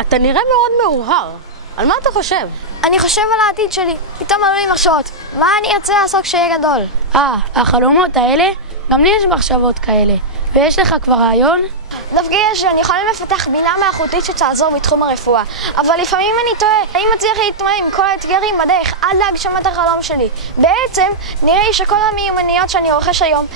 אתה נראה מאוד מאוהר. על מה אתה חושב? אני חושב על העתיד שלי. פתאום עלו לי מחשבות. מה אני ארצה לעשות כשיהיה גדול? החלומות האלה? גם לי יש מחשבות כאלה. ויש לך כבר רעיון? דווקא יש, אני יכולה לפתח בינה מלאכותית שתעזור בתחום הרפואה. אבל לפעמים אני תוהה, האם מצליח להתמודד עם כל האתגרים בדרך עד להגשמת החלום שלי? בעצם, נראה לי שכל המיומנויות שאני רוכש היום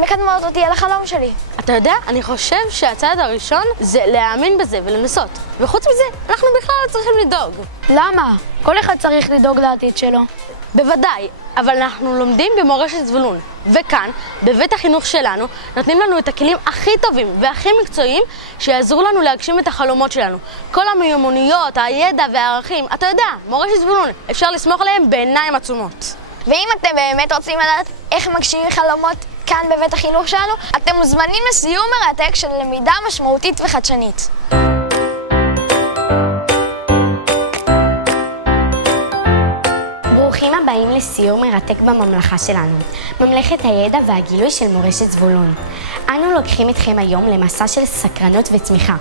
מקדמות אותי על החלום שלי. אתה יודע, אני חושב שהצעד הראשון זה להאמין בזה ולנסות. וחוץ מזה, אנחנו בכלל לא צריכים לדאוג. למה? כל אחד צריך לדאוג לעתיד שלו. בוודאי, אבל אנחנו לומדים במורשת זבולון. וכאן, בבית החינוך שלנו, נותנים לנו את הכלים הכי טובים והכי מקצועיים שיעזרו לנו להגשים את החלומות שלנו. כל המיומנויות, הידע והערכים, אתה יודע, מורשת זבולון, אפשר לסמוך עליהם בעיניים עצומות. ואם אתם באמת רוצים לדעת איך מגשימים חלומות כאן בבית החינוך שלנו, אתם מוזמנים לסיור מרתק של למידה משמעותית וחדשנית. ברוכים הבאים לסיור מרתק בממלכה שלנו, ממלכת הידע והגילוי של מורשת זבולון. אנו לוקחים אתכם היום למסע של סקרנות וצמיחה,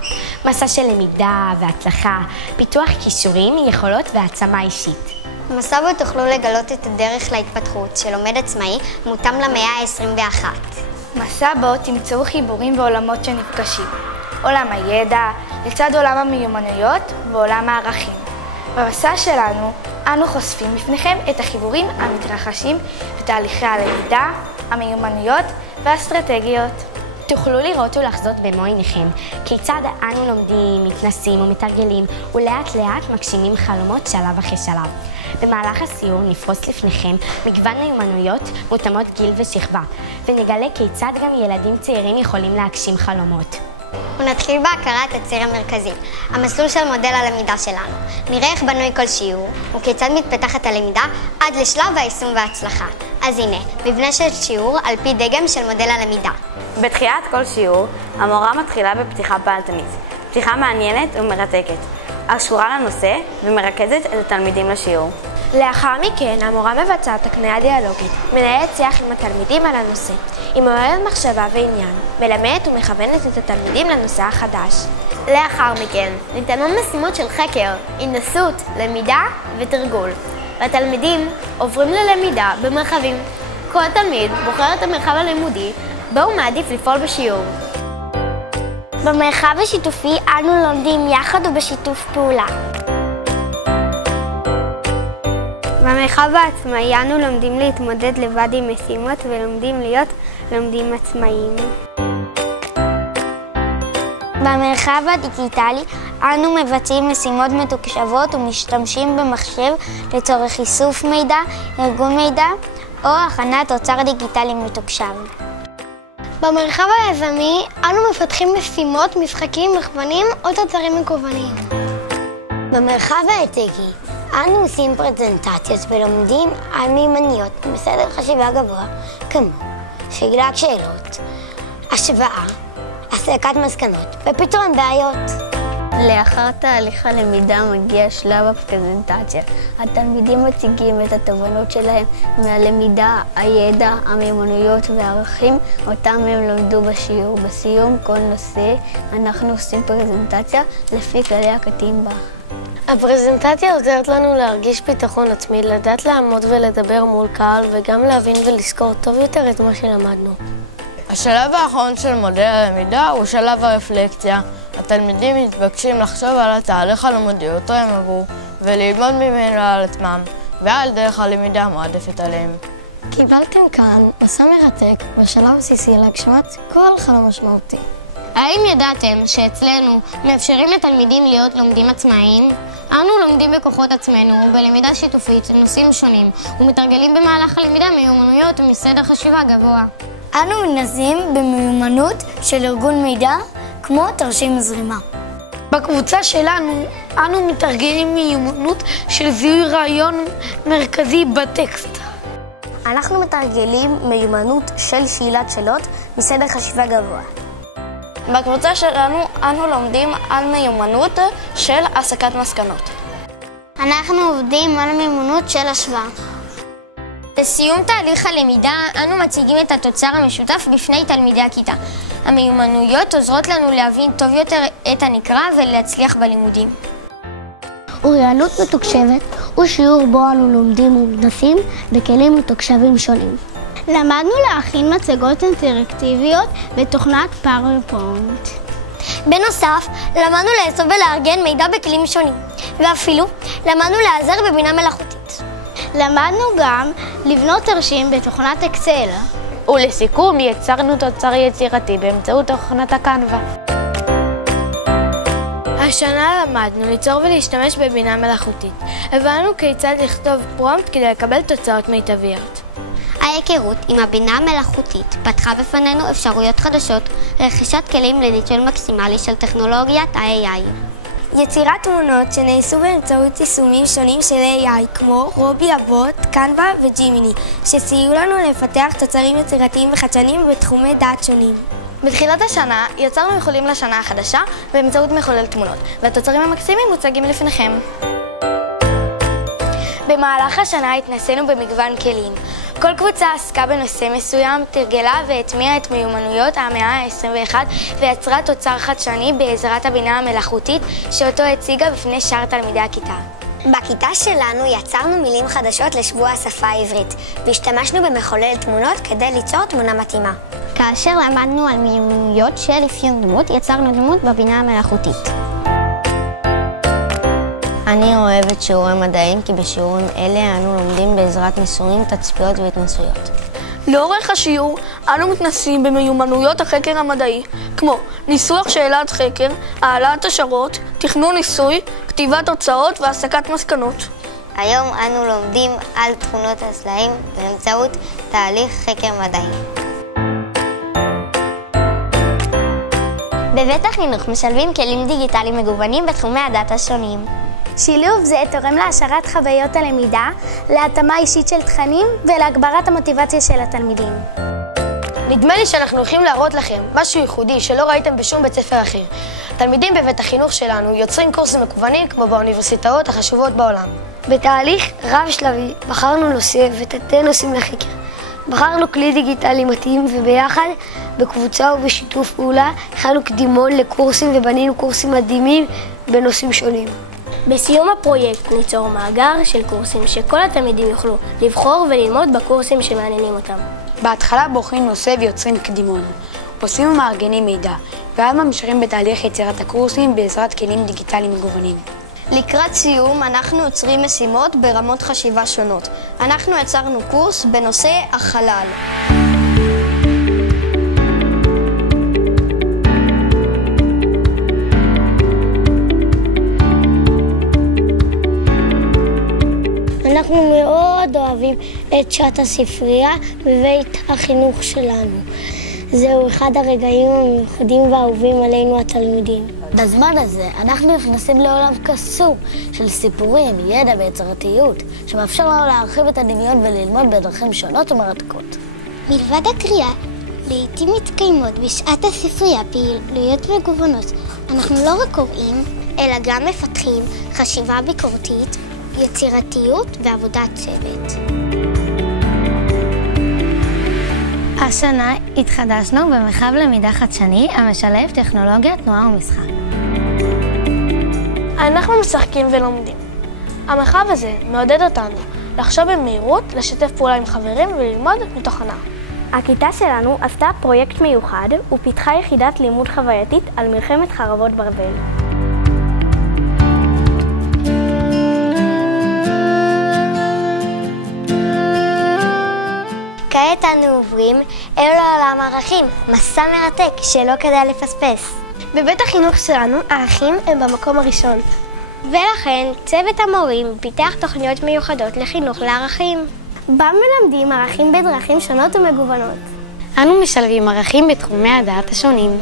מסע של למידה והצלחה, פיתוח כישורים, יכולות והעצמה אישית. מסע בו תוכלו לגלות את הדרך להתפתחות של לומד עצמאי מותאם למאה ה-21. מסע בו תמצאו חיבורים ועולמות שנפגשים. עולם הידע, לצד עולם המיומנויות ועולם הערכים. במסע שלנו, אנו חושפים בפניכם את החיבורים המתרחשים בתהליכי הלמידה, המיומנויות והאסטרטגיות. תוכלו לראות ולחזות במו עיניכם כיצד אנו לומדים, מתנסים ומתרגלים ולאט לאט מגשימים חלומות שלב אחרי שלב. במהלך הסיור נפרוס לפניכם מגוון מיומנויות מותאמות גיל ושכבה, ונגלה כיצד גם ילדים צעירים יכולים להגשים חלומות. ונתחיל בהכרת הציר המרכזי, המסלול של מודל הלמידה שלנו. נראה איך בנוי כל שיעור, וכיצד מתפתחת הלמידה עד לשלב היישום וההצלחה. אז הנה, מבנה של שיעור על פי דגם של מודל הלמידה. בתחילת כל שיעור, המורה מתחילה בפתיחה פעלתנית. פתיחה מעניינת ומרתקת, הקשורה לנושא ומרכזת את התלמידים לשיעור. לאחר מכן, המורה מבצעת הקניה דיאלוגית, מנהלת שיח עם התלמידים על הנושא. היא מעוררת מחשבה ועניין, מלמדת ומכוונת את התלמידים לנושא החדש. לאחר מכן, ניתנות משימות של חקר, התנסות, למידה ותרגול. והתלמידים עוברים ללמידה במרחבים. כל תלמיד בוחר את המרחב הלימודי, בו הוא מעדיף לפעול בשיעור. במרחב השיתופי אנו לומדים יחד ובשיתוף פעולה. במרחב העצמאי אנו לומדים להתמודד לבד עם משימות ולומדים להיות לומדים עצמאיים. במרחב הדיגיטלי אנו מבצעים משימות מתוקשבות ומשתמשים במחשב לצורך איסוף מידע, ארגון מידע או הכנת תוצר דיגיטלי מתוקשב. במרחב היזמי אנו מפתחים משימות, משחקים, מכוונים או תוצרים מקוונים. במרחב ההיטגי אנו עושים פרזנטציות ולומדים על מיומנויות בסדר חשיבה גבוה, כמו שאלת שאלות, השוואה, הסקת מסקנות ופתרון בעיות. לאחר תהליך הלמידה מגיע שלב הפרזנטציה. התלמידים מציגים את התובנות שלהם מהלמידה, הידע, המיומנויות והערכים אותם הם למדו בשיעור. בסיום כל נושא אנחנו עושים פרזנטציה לפי כללי הכתיבה. הפרזנטציה עוזרת לנו להרגיש ביטחון עצמי, לדעת לעמוד ולדבר מול קהל וגם להבין ולזכור טוב יותר את מה שלמדנו. השלב האחרון של מודל הלמידה הוא שלב הרפלקציה. התלמידים מתבקשים לחשוב על התהליך הלימודי אותו הם עברו וללמוד ממנו על עצמם ועל דרך הלמידה המועדפת עליהם. קיבלתם כאן מסע מרתק בשלב בסיסי להגשמת כל חלום משמעותי. האם ידעתם שאצלנו מאפשרים לתלמידים להיות לומדים עצמאיים? אנו לומדים בכוחות עצמנו ובלמידה שיתופית נושאים שונים ומתרגלים במהלך הלמידה מיומנויות ומסדר חשיבה גבוה. אנו מנסים במיומנות של ארגון מידע כמו תרשים זרימה. בקבוצה שלנו אנו מתרגלים מיומנות של זיהוי רעיון מרכזי בטקסט. אנחנו מתרגלים מיומנות של שאלת שאלות מסדר חשיבה גבוה. בקבוצה שלנו אנו לומדים על מיומנות של הסקת מסקנות. אנחנו עובדים על מיומנות של השוואה. בסיום תהליך הלמידה אנו מציגים את התוצר המשותף בפני תלמידי הכיתה. המיומנויות עוזרות לנו להבין טוב יותר את הנקרא ולהצליח בלימודים. אוריינות מתוקשבת הוא שיעור בו אנו לומדים ומתנסים בכלים מתוקשבים שונים. למדנו להכין מצגות אינטראקטיביות בתוכנת PowerPoint. בנוסף, למדנו לאסוף ולארגן מידע בכלים שונים, ואפילו למדנו להיעזר בבינה מלאכותית. למדנו גם לבנות תרשים בתוכנת אקסל. ולסיכום, יצרנו תוצר יצירתי באמצעות תוכנת הקנווה. השנה למדנו ליצור ולהשתמש בבינה מלאכותית. הבנו כיצד לכתוב פרומפט כדי לקבל תוצאות מיטביות. ההיכרות עם הבינה המלאכותית פתחה בפנינו אפשרויות חדשות לרכישת כלים לניצול מקסימלי של טכנולוגיית ה-AI. יצירת תמונות שנעשו באמצעות יישומים שונים של AI כמו רובי הבוט, קנווה וג'ימיני, שסייעו לנו לפתח תוצרים יצירתיים וחדשניים בתחומי דעת שונים. בתחילת השנה יצרנו איחולים לשנה החדשה באמצעות מחולל תמונות, והתוצרים המקסימים מוצגים לפניכם. במהלך השנה התנסינו במגוון כלים. כל קבוצה עסקה בנושא מסוים, תרגלה והטמיעה את מיומנויות המאה ה-21 ויצרה תוצר חדשני בעזרת הבינה המלאכותית שאותו הציגה בפני שאר תלמידי הכיתה. בכיתה שלנו יצרנו מילים חדשות לשבוע השפה העברית והשתמשנו במחולל תמונות כדי ליצור תמונה מתאימה. כאשר למדנו על מיומנויות של אפיון דמות, יצרנו דמות בבינה המלאכותית. אני אוהבת שיעורי מדעים כי בשיעורים אלה אנו לומדים בעזרת ניסויים, תצפיות והתנסויות. לאורך השיעור אנו מתנסים במיומנויות החקר המדעי, כמו ניסוח שאלת חקר, העלאת השערות, תכנון ניסוי, כתיבת תוצאות והסקת מסקנות. היום אנו לומדים על תכונות הסלעים באמצעות תהליך חקר מדעי. בבית החינוך משלבים כלים דיגיטליים מגוונים בתחומי הדעת השונים. שילוב זה תורם להשארת חוויות הלמידה, להתאמה אישית של תכנים ולהגברת המוטיבציה של התלמידים. נדמה לי שאנחנו הולכים להראות לכם משהו ייחודי שלא ראיתם בשום בית ספר אחר. תלמידים בבית החינוך שלנו יוצרים קורסים מקוונים כמו באוניברסיטאות החשובות בעולם. בתהליך רב שלבי בחרנו נושא ותתי נושאים לחקר. בחרנו כלי דיגיטלי מתאים וביחד, בקבוצה ובשיתוף פעולה, הכנו קדימון לקורסים ובנינו קורסים מדהימים בנושאים שונים. בסיום הפרויקט ניצור מאגר של קורסים שכל התלמידים יוכלו לבחור וללמוד בקורסים שמעניינים אותם. בהתחלה בוחרים נושא ויוצרים קדימון, עושים ומארגנים מידע, ואז ממשיכים בתהליך יצירת הקורסים בעזרת כלים דיגיטליים מגוונים. לקראת סיום אנחנו יוצרים משימות ברמות חשיבה שונות. אנחנו יצרנו קורס בנושא החלל. אנחנו מאוד אוהבים את שעת הספרייה בבית החינוך שלנו. זהו אחד הרגעים המיוחדים והאהובים עלינו התלמידים. בזמן הזה אנחנו נכנסים לעולם קסום של סיפורים, ידע ויצירתיות, שמאפשר לנו להרחיב את הדמיון וללמוד בדרכים שונות ומרתקות. מלבד הקריאה, לעתים מתקיימות בשעת הספרייה פעילויות מגוונות. אנחנו לא רק קוראים, אלא גם מפתחים חשיבה ביקורתית, יצירתיות ועבודת צוות. השנה התחדשנו במרחב למידה חדשני המשלב טכנולוגיה, תנועה ומשחק. אנחנו משחקים ולומדים. המרחב הזה מעודד אותנו לחשוב במהירות, לשתף פעולה עם חברים וללמוד מתוכנה. הכיתה שלנו עשתה פרויקט מיוחד ופיתחה יחידת לימוד חווייתית על מלחמת חרבות ברזל. כעת אנו עוברים אל עולם הערכים, מסע מרתק שלא כדאי לפספס. בבית החינוך שלנו הערכים הם במקום הראשון. ולכן צוות המורים פיתח תוכניות מיוחדות לחינוך לערכים. בה מלמדים ערכים בדרכים שונות ומגוונות. אנו משלבים ערכים בתחומי הדעת השונים.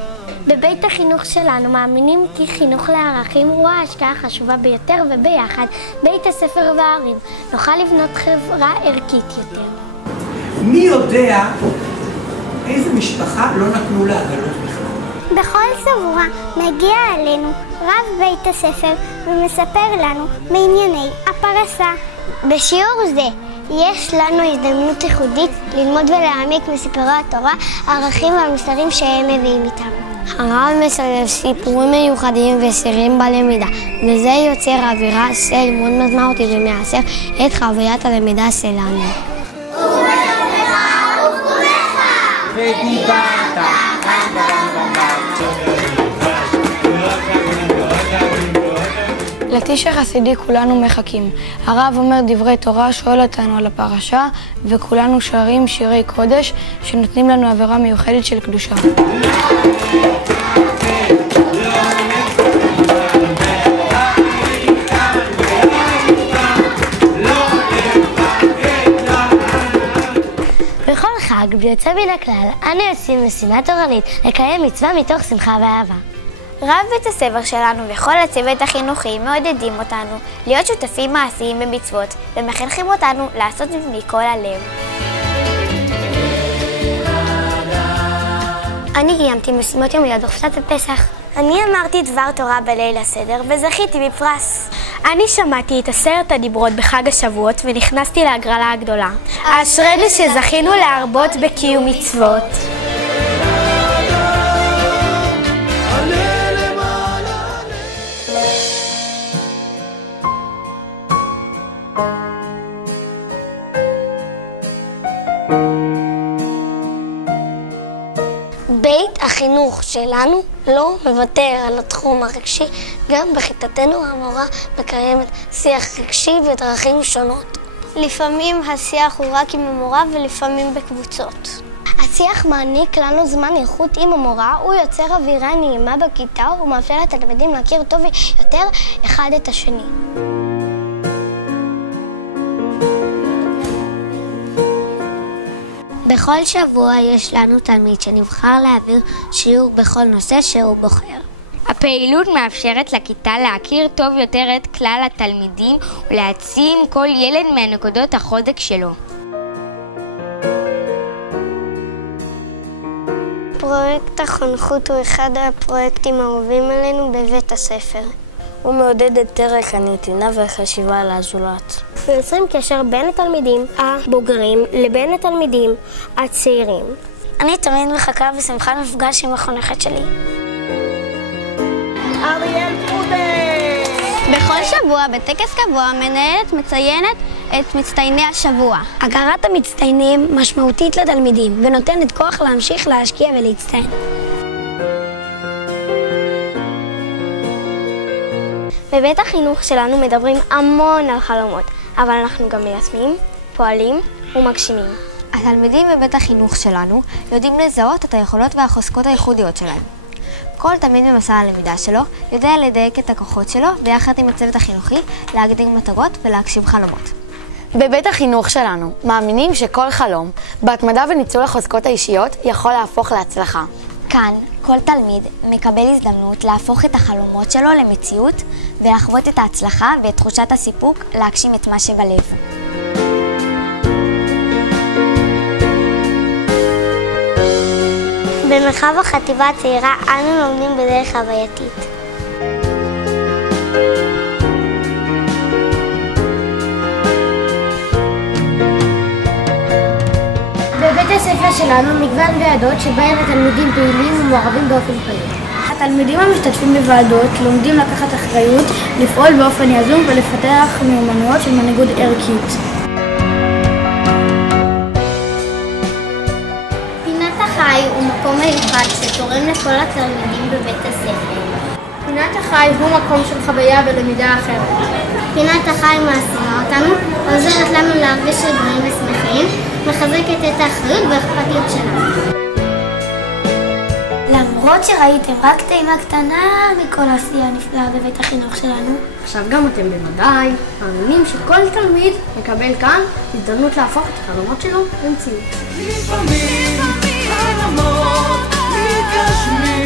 בבית החינוך שלנו מאמינים כי חינוך לערכים הוא ההשקעה החשובה ביותר, וביחד בית הספר והערים נוכל לבנות חברה ערכית יותר. מי יודע איזה משפחה לא נתנו לה עגלות בכלל? בכל שבוע מגיע אלינו רב בית הספר ומספר לנו מענייני הפרשה. בשיעור זה יש לנו הזדמנות ייחודית ללמוד ולהעמיק מספרי התורה, הערכים והמסרים שהם מביאים איתם. הרב משלב סיפורים מיוחדים ושירים בלמידה, וזה יוצר אווירה של מאוד משמעותי ומייצר את חוויית הלמידה שלנו. לטיש החסידי כולנו מחכים. הרב אומר דברי תורה, שואל אותנו על הפרשה, וכולנו שרים שירי קודש שנותנים לנו אווירה מיוחדת של קדושה. בכל חג, ביוצא מן הכלל, אנו יוצאים משימה תורנית לקיים מצווה מתוך שמחה ואהבה. רב בית הספר שלנו וכל הצוות החינוכי מעודדים אותנו להיות שותפים מעשיים במצוות ומחנכים אותנו לעשות מכל הלב. אני קיימתי משימות יומיות בחופשת הפסח. אני אמרתי דבר תורה בליל הסדר וזכיתי בפרס. אני שמעתי את 10 הדיברות בחג השבועות ונכנסתי להגרלה הגדולה. אשרינו שזכינו להרבות בקיום מצוות. בית החינוך שלנו לא מוותר על התחום הרגשי, גם בכיתתנו המורה מקיימת שיח רגשי בדרכים שונות. לפעמים השיח הוא רק עם המורה ולפעמים בקבוצות. השיח מעניק לנו זמן איכות עם המורה, הוא יוצר אווירה נעימה בכיתה ומאפשר לתלמידים להכיר טוב יותר אחד את השני. בכל שבוע יש לנו תלמיד שנבחר להעביר שיעור בכל נושא שהוא בוחר. הפעילות מאפשרת לכיתה להכיר טוב יותר את כלל התלמידים ולהעצים כל ילד מהנקודות החוזק שלו. פרויקט החונכות הוא אחד הפרויקטים האהובים עלינו בבית הספר. הוא מעודד את ערך הנתינה והחשיבה על הזולת. ויוצרים קשר בין התלמידים הבוגרים לבין התלמידים הצעירים. אני תמיד מחכה בשמחה למפגש עם החונכת שלי. אריאל פרודס! בכל שבוע בטקס קבוע מנהלת מציינת את מצטייני השבוע. הכרת המצטיינים משמעותית לתלמידים ונותנת כוח להמשיך להשקיע ולהצטיין. בבית החינוך שלנו מדברים המון על חלומות, אבל אנחנו גם מיישמים, פועלים ומגשימים. התלמידים בבית החינוך שלנו יודעים לזהות את היכולות והחוזקות הייחודיות שלהם. כל תלמיד במסע הלמידה שלו יודע לדייק את הכוחות שלו ביחד עם הצוות החינוכי, להגדיר מטרות ולהגשים חלומות. בבית החינוך שלנו מאמינים שכל חלום, בהתמדה וניצול החוזקות האישיות, יכול להפוך להצלחה. כאן כל תלמיד מקבל הזדמנות להפוך את החלומות שלו למציאות ולחוות את ההצלחה ואת תחושת הסיפוק להגשים את מה שבלב. במרחב החטיבה הצעירה אנו לומדים בדרך חווייתית. בבית הספר שלנו מגוון ועדות שבהן התלמידים פעילים ומעורבים באופן פעיל. התלמידים המשתתפים בוועדות לומדים לקחת אחריות, לפעול באופן יזום ולפתח מיומנויות של מנהיגות ערכית. פינת החי הוא מקום מיוחד שתורם לכל התלמידים בבית הספר. פינת החי הוא מקום של חוויה ולמידה אחרת. פינת החי מעשימה אותנו, עוזרת לנו להרגיש רגועים ושמחים, מחזקת את האחריות והאכפתיות שלנו. למרות שראיתם רק טעימה קטנה מכל העשייה הנפלאה בבית החינוך שלנו, עכשיו גם אתם בוודאי מאמינים שכל תלמיד מקבל כאן הזדמנות להפוך את החלומות שלו למציאות. לפעמים חלומות מתגשמים